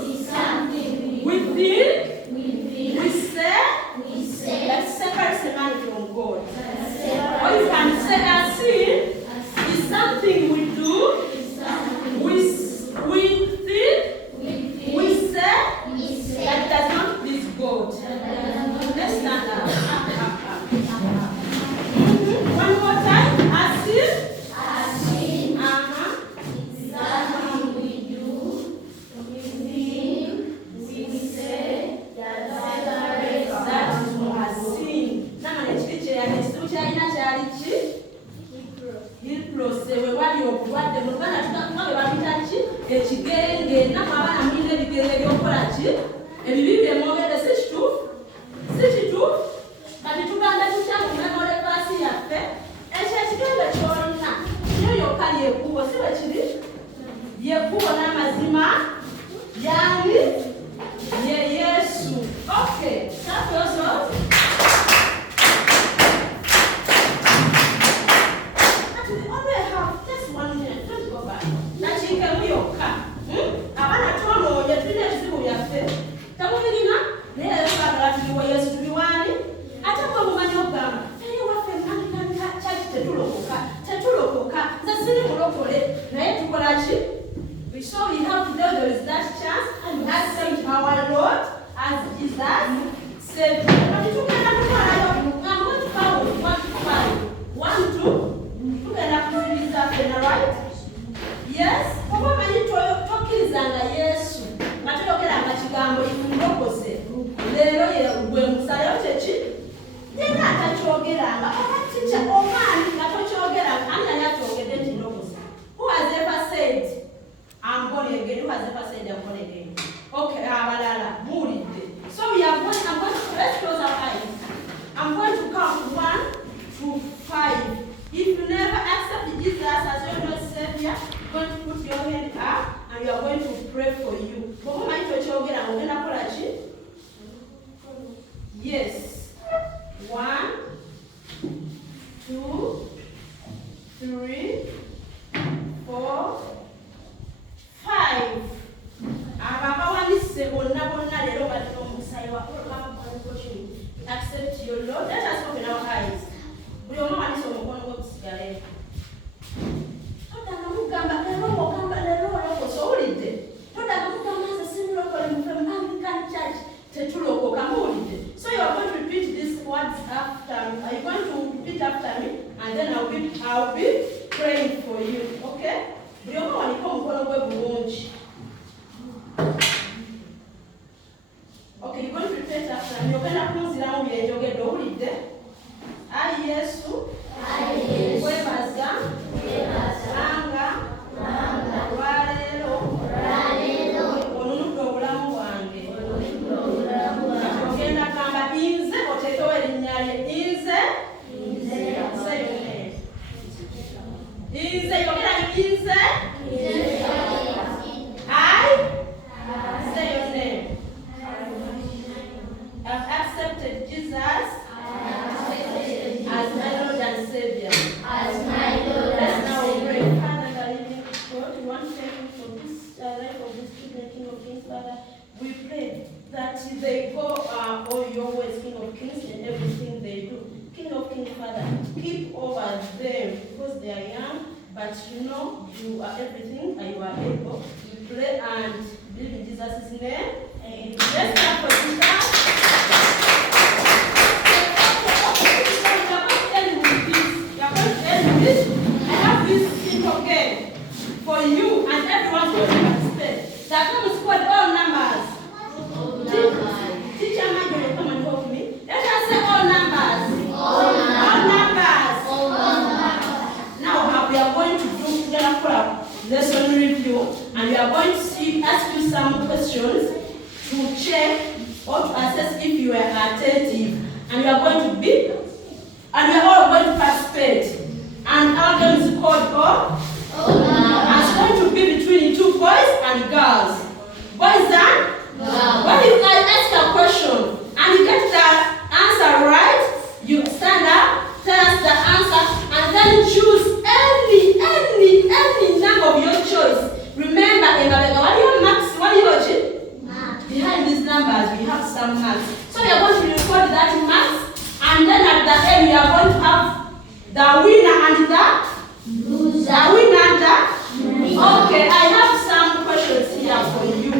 Is something within. We say. That separates the man from God. Or you can say a sin is something we do. We say that does not please God. Let's stand up. One more time. A sin. Is something we do. We say that separates That is not a sin. ekigenge n'amabala mulina ebigenge by'okola ki ebibi byemwogedde si kituufu kati tuganda tutya mu memole paasi yaffe ekyo ekigenge kyolina kyo yokka lyekubo si bwe kiri lyekubo n'amazima yani ye Yesu. Okay, clap yourselves. So we have to know there is that chance and we accept our Lord as Jesus said. But if you can right? Yes? Papa mani tokizanga Yesu. Matokera amakigambo ifunokose. Lero ye gwe musalayo chechi. Yena atachogeranga. Teacher omani atochogeranga. Ani yatogedde tinokose. Who has ever said I'm born again? Who has ever said I'm born again? Okay, abalala mulide. So we are going. I'm going to let's close our eyes. I'm going to count 1 to 5. If you never accept Jesus as your Lord Savior, you're going to put your hand up and we are going to pray for you. Yes. 1, 2, 3, 4, 5. Accept your Lord. Let us open our eyes. So you are going to repeat these words after me. Are you going to repeat after me? And then I'll be praying for you. Okay? Okay, you're going to repeat after me. You're going to close it. I Yesu, webaza, walero, onunudde obulamu bwange. Ogenda kamba inze oteekewo erinnya lye. Say your name. Yogera inze. I say your name. I've accepted Jesus as my Lord and Savior. Let's now pray. Father, the living God, we want to thank you for this life of this children, King of Kings, Father. We pray that they go all your ways, King of Kings, in everything they do. King of Kings, Father, keep over them because they are young, but you know you are everything and you are able. We pray and believe in Jesus' name. Amen. Let's clap for Jesus. I have this simple game for you and everyone who participates. That comes with all numbers. Teacher Marjorie, come and help me. Let us say all numbers. All numbers. Now we are going to do lesson review and we are going to ask you some questions to check or to assess if you are attentive. And we are going to be, and we are all going to participate. And our game is called all. And it's going to be between 2 boys and girls. Boys and girls. When you guys ask a question and you get the answer right, you stand up, tell us the answer, and then choose any number of your choice. Remember, what are your marks? What are your marks. So you are going to record that marks, and then at the end you are going to have the winner and the loser. The winner and the loser. Okay, I have some questions here for you.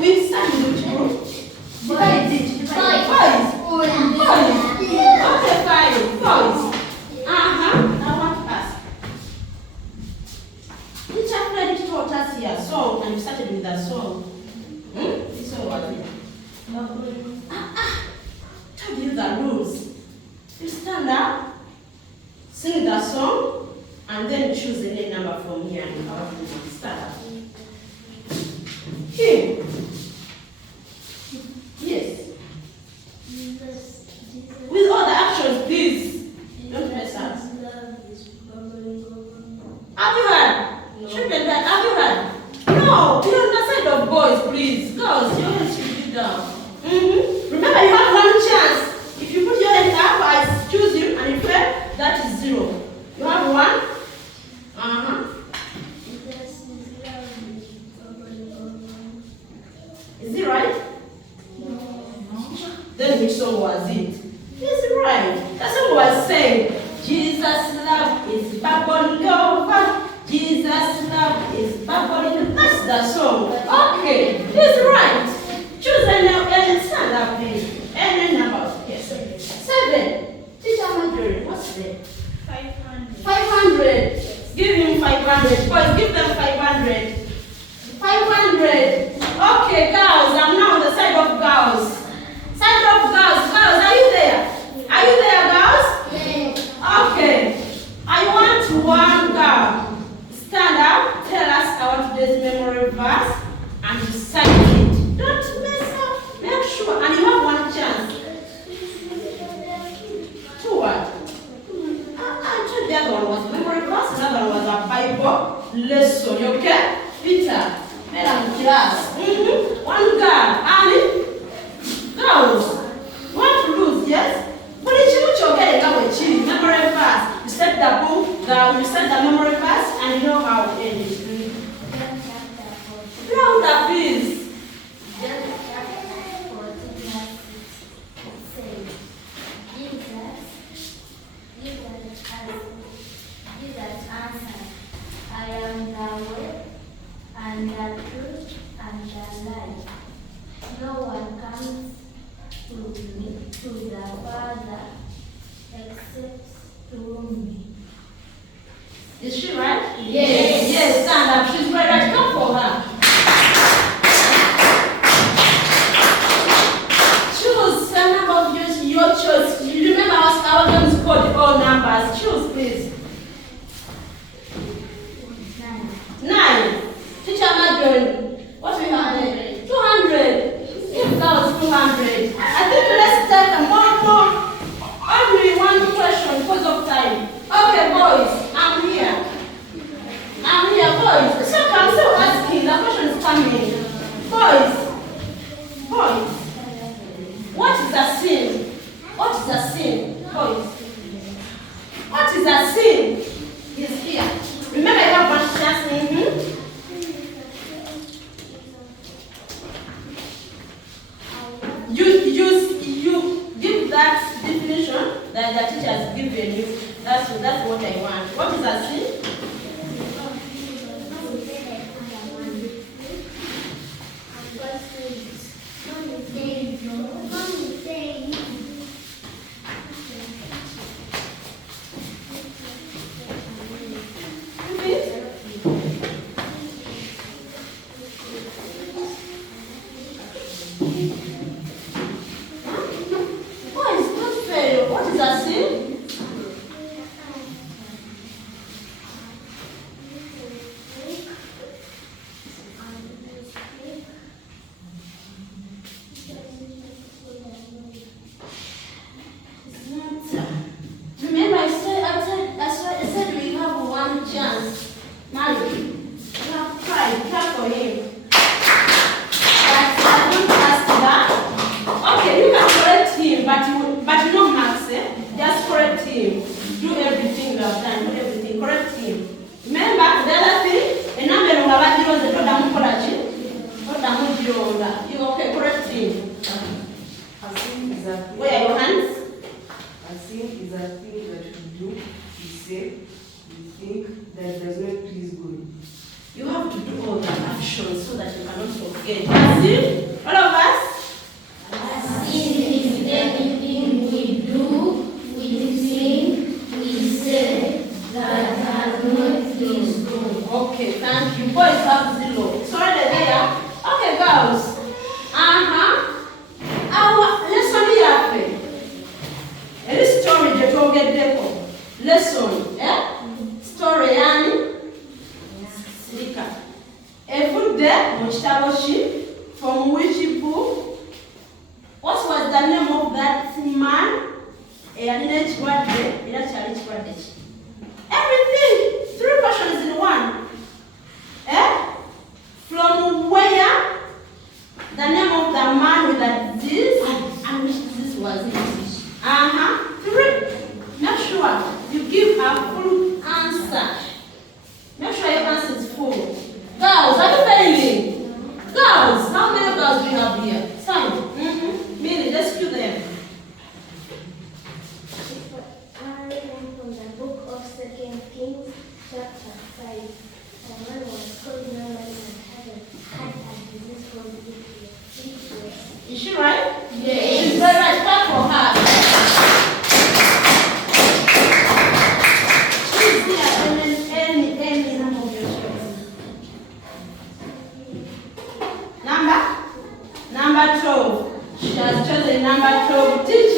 We start with you. Boys. Okay, fine. Boys. I want to ask. Teacher Fred taught us here a song, and you started with a song. This song was it? Told you the rules. You stand up, sing the song, and then choose any number from here and you have to start up. Here. Yes. With all the actions, please. Don't mess up. Have you heard? No. Children, have you heard? No, you're on the side of boys, please. Girls, you always should be down. Remember, you have one chance. If you put your hand up, I choose you, and you fail, that is 0. You have 1. Is it right? No. Then which song was it? Yes, right. That song was saying, Jesus' love is bubbling over. Jesus' love is bubbling over. That's the song. Okay, it's right. Choose any stand up, please. Any number. Yes. 7. Teacher Marjorie, what's there? 500. 500. Give him 500. Boys, give them 500. 500. Okay, girls, I'm now on the side of girls. Side of girls. Girls, are you there? Are you there, girls? Yes. Okay. I want one girl. Stand up, tell us our today's memory verse, and recite it. Don't mess up. Make sure, and you have one chance. 2 what? I told the other one was memory verse, another one was a Bible lesson, okay? Peter, madam class. One girl, Annie. Girls, you want to lose, yes? But it's you get it now with memory verse. You set the book, you set the memory verse, and you know how to end it. Louder, please. Jesus answered, I am the way, and the truth, and the life. No one comes to the Father except through me. Is she right? Yes. Yes, stand up. She's very right. Come for her. Choose the number of your choice. You remember our game is called all numbers. Choose, please. 9. Teacher Marjorie, what do you have there? 200. If that was 200. I think let's take only one question because of time. Okay, boys, I'm here. Boys. So I'm still asking. The question is coming. Boys. What is a sin? What is a sin? Boys. What is a sin? Is here. Remember, you have one chance. You give that definition that the teacher has given you. That's what I want. What is a sin? What is a sin? that you cannot forget. As if, all of us? As if anything we do, we think, we say that has not been true. Okay, thank you. Boys have zero. It's already there. Okay, girls. Our lesson here. This story they told get lesson. Story yani sirika. Everyday muchitaboshi from which book? What was the name of that man? Everything. 3 questions in one. From where? The name of the man with the disease and which disease was it? 3. Make sure you give a full answer. Make sure your answer is full. Girls, are you failing? Girls, how many girls do you have here? Some. Meaning, let's cue them. I read from the book of 2 Kings, chapter 5. A man was called Naaman and had a disease called leprosy. Is she right? Yes. She's very right. Clap for her. She's here any number of your choice. Number 12. She has chosen number 12. Teach